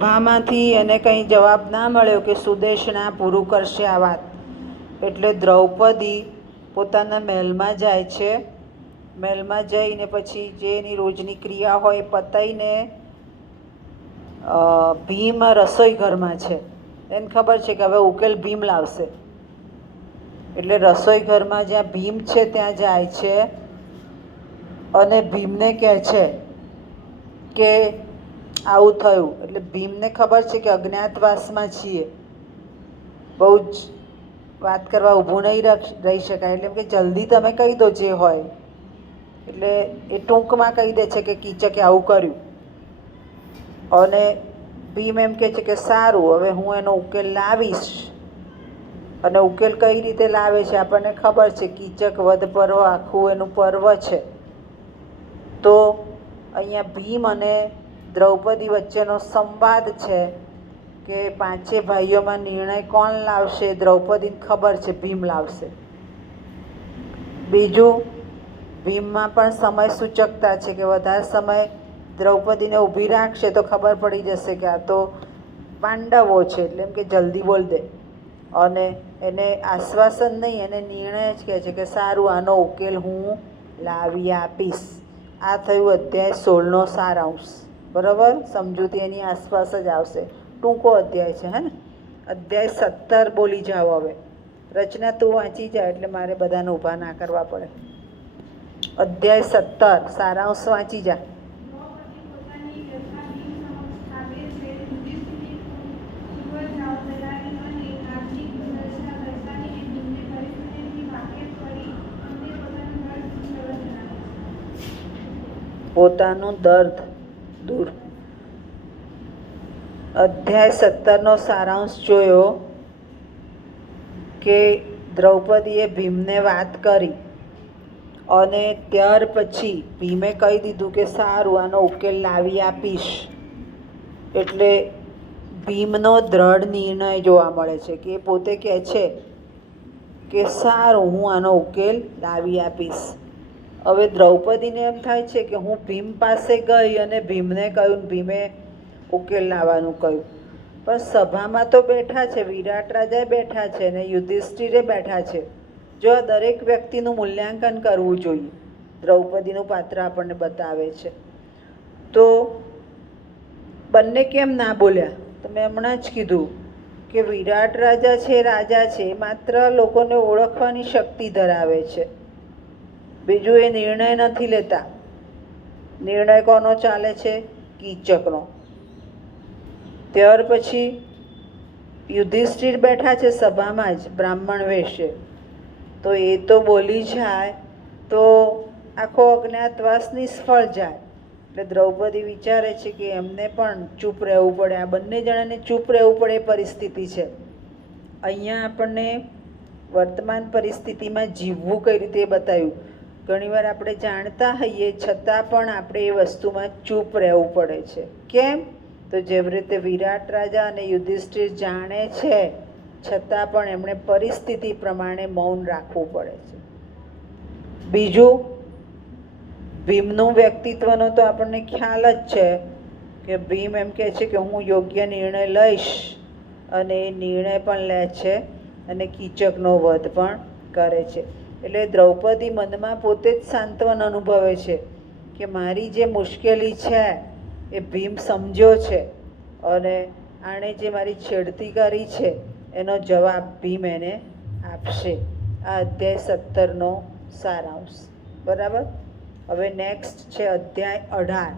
સભામાંથી એને કંઈ જવાબ ના મળ્યો કે સુદેશણા પૂરું કરશે આ વાત, એટલે દ્રૌપદી પોતાના મહેલમાં જાય છે. મહેલમાં જઈને પછી જે એની રોજની ક્રિયા હોય એ પતાવીને ભીમ રસોઈ ઘરમાં છે. એને ખબર છે કે હવે ઉકેલ ભીમ લાવશે, એટલે રસોઈ ઘરમાં જ્યાં ભીમ છે ત્યાં જાય છે અને ભીમને કહે છે કે આવું થયું. એટલે ભીમને ખબર છે કે અજ્ઞાતવાસમાં છીએ, બહુ જ વાત કરવા ઊભું નહીં રહી શકાય, એટલે કે જલ્દી તમે કહી દો જે હોય. એટલે એ ટૂંકમાં કહી દે છે કે કીચકે આવું કર્યું. અને ભીમ એમ કહે છે કે સારું, હવે હું એનો ઉકેલ લાવીશ. અને ઉકેલ કઈ રીતે લાવે છે આપણને ખબર છે, કીચક વધ પર્વ આખું એનું પર્વ છે. તો અહીંયા ભીમ અને દ્રૌપદી વચ્ચેનો સંવાદ છે કે પાંચે ભાઈઓમાં નિર્ણય કોણ લાવશે. દ્રૌપદીને ખબર છે ભીમ લાવશે. બીજું, ભીમમાં પણ સમય સૂચકતા છે કે વધારે સમય દ્રૌપદીને ઊભી રાખશે તો ખબર પડી જશે કે આ તો પાંડવો છે, એટલે એમ કે જલ્દી બોલ દે. અને એને આશ્વાસન નહીં, એને નિર્ણય જ કહે છે કે સારું, આનો ઉકેલ હું લાવી આપીશ. આ થયું અધ્યાય 16નો સારાંશ. બરાબર, સમજૂતી એની આસપાસ જ આવશે. ટૂંકો અધ્યાય છે, હે ને. અધ્યાય 17 બોલી જાઓ હવે. રચના તું વાંચી જાય એટલે મારે બધાને ઊભા ના કરવા પડે. અધ્યાય 17 સારાંશ વાંચી જા. પોતાનું દર્દ દૂર. અધ્યાય 17નો સારાંશ જોયો કે દ્રૌપદીએ ભીમને વાત કરી અને ત્યાર પછી ભીમે કહી દીધું કે સારું, આનો ઉકેલ લાવી આપીશ. એટલે ભીમનો દ્રઢ નિર્ણય જોવા મળે છે કે એ પોતે કહે છે કે સારું, હું આનો ઉકેલ લાવી આપીશ. હવે દ્રૌપદીને એમ થાય છે કે હું ભીમ પાસે ગઈ અને ભીમને કહ્યું, ભીમે ઉકેલ લાવવાનું કહ્યું. પણ સભામાં તો બેઠા છે, વિરાટ રાજા બેઠા છે ને યુધિષ્ઠિરે બેઠા છે. જો આ દરેક વ્યક્તિનું મૂલ્યાંકન કરવું જોઈએ. દ્રૌપદીનું પાત્ર આપણને બતાવે છે. તો બંને કેમ ના બોલ્યા? તો મેં હમણાં જ કીધું કે વિરાટ રાજા છે, માત્ર લોકોને ઓળખવાની શક્તિ ધરાવે છે. બીજું, એ નિર્ણય નથી લેતા. નિર્ણય કોનો ચાલે છે? કીચકનો. ત્યાર પછી યુધિષ્ઠિર બેઠા છે સભામાં જ, બ્રાહ્મણ વેશે. તો એ તો બોલી જાય તો આખો અજ્ઞાતવાસ નિષ્ફળ જાય. એટલે દ્રૌપદી વિચારે છે કે એમને પણ ચૂપ રહેવું પડે. આ બંને જણાને ચૂપ રહેવું પડે એ પરિસ્થિતિ છે. અહીંયા આપણને વર્તમાન પરિસ્થિતિમાં જીવવું કઈ રીતે બતાવ્યું. ઘણીવાર આપણે જાણતા હોઈએ છતાં પણ આપણે એ વસ્તુમાં ચૂપ રહેવું પડે છે. કેમ? તો જેવી રીતે વિરાટ રાજા અને યુધિષ્ઠિર જાણે છે છતાં પણ એમણે પરિસ્થિતિ પ્રમાણે મૌન રાખવું પડે છે. બીજું, ભીમનું વ્યક્તિત્વનો તો આપણને ખ્યાલ જ છે કે ભીમ એમ કહે છે કે હું યોગ્ય નિર્ણય લઈશ, અને એ નિર્ણય પણ લે છે અને કીચકનો વધ પણ કરે છે. એટલે દ્રૌપદી મનમાં પોતે જ સાંત્વન અનુભવે છે કે મારી જે મુશ્કેલી છે એ ભીમ સમજ્યો છે અને આણે જે મારી છેડતી કરી છે એનો જવાબ ભીમ એને આપશે. આ અધ્યાય 17નો સારાંશ. બરાબર. હવે નેક્સ્ટ છે અધ્યાય 18.